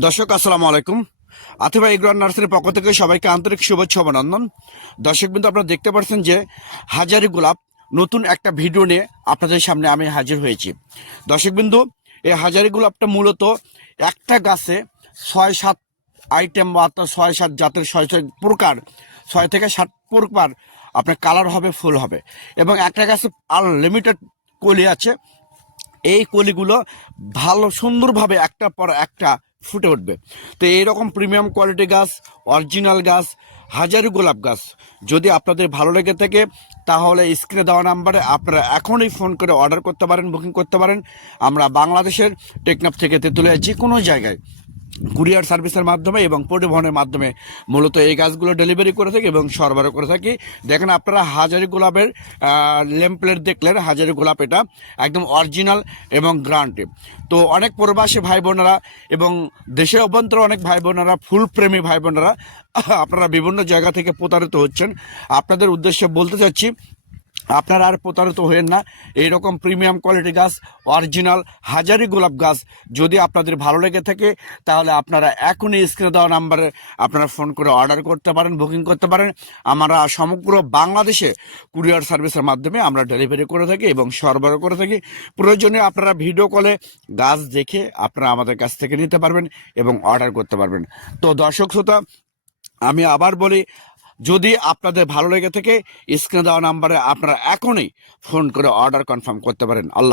দর্শক, আসসালামু আলাইকুম। আথিবা ইগরান নার্সারির পক্ষ থেকে সবাইকে আন্তরিক শুভেচ্ছা অভিনন্দন। দর্শক বিন্দু, আপনারা দেখতে পাচ্ছেন যে হাজারি গোলাপ নতুন একটা ভিডিও নিয়ে আপনাদের সামনে আমি হাজির হয়েছি। দর্শক বিন্দু, এই হাজারি গোলাপটা মূলত একটা গাছে ছয় সাত আইটেম বা ছয় সাত জাতের ছয় ছয় প্রকার, ছয় থেকে সাত প্রকার আপনার কালার হবে, ফুল হবে। এবং একটা গাছে আনলিমিটেড কলি আছে। এই কলিগুলো ভালো সুন্দরভাবে একটা পর একটা ফুটে উঠবে। তো এইরকম প্রিমিয়াম কোয়ালিটি গাছ অরিজিনাল গাছ হাজারি গোলাপ গাছ যদি আপনাদের ভালো লেগে থাকে, তাহলে স্ক্রিনে দেওয়া নাম্বারে আপনারা এখনই ফোন করে অর্ডার করতে পারেন বুকিং করতে পারেন। আমরা বাংলাদেশের টেকনাফ থেকে তেঁতুলিয়া যে কোনো জায়গায় কুরিয়ার সার্ভিসের মাধ্যমে এবং পরিবহনের মাধ্যমে মূলত এই গাছগুলো ডেলিভারি করে থাকি এবং সরবরাহ করে থাকি। দেখেন আপনারা হাজারি গোলাপের লেমপ্লেট দেখলেন, হাজারি গোলাপ এটা একদম অরিজিনাল এবং গ্রান্টে। তো অনেক প্রবাসী ভাই বোনেরা এবং দেশের অভ্যন্তরে অনেক ভাই বোনেরা ফুল প্রেমী ভাই বোনেরা আপনারা বিভিন্ন জায়গা থেকে প্রতারিত হচ্ছেন। আপনাদের উদ্দেশ্যে বলতে চাচ্ছি আপনারা আর প্রতারিত হয়েন না। এইরকম প্রিমিয়াম কোয়ালিটি গাছ অরিজিনাল হাজারি গোলাপ গাছ যদি আপনাদের ভালো লেগে থাকে, তাহলে আপনারা এখনই স্ক্রিনে দেওয়া নাম্বারে আপনারা ফোন করে অর্ডার করতে পারেন বুকিং করতে পারেন। আমরা সমগ্র বাংলাদেশে কুরিয়ার সার্ভিসের মাধ্যমে আমরা ডেলিভারি করে থাকি এবং সরবরাহ করে থাকি। প্রয়োজনে আপনারা ভিডিও কলে গাছ দেখে আপনারা আমাদের কাছ থেকে নিতে পারবেন এবং অর্ডার করতে পারবেন। তো দর্শক শ্রোতা, আমি আবার বলি যদি আপনাদের ভালো লেগে থাকে স্ক্রিনে দেওয়া নাম্বারে আপনারা এখনই ফোন করে অর্ডার কনফার্ম করতে পারেন। আল্লাহ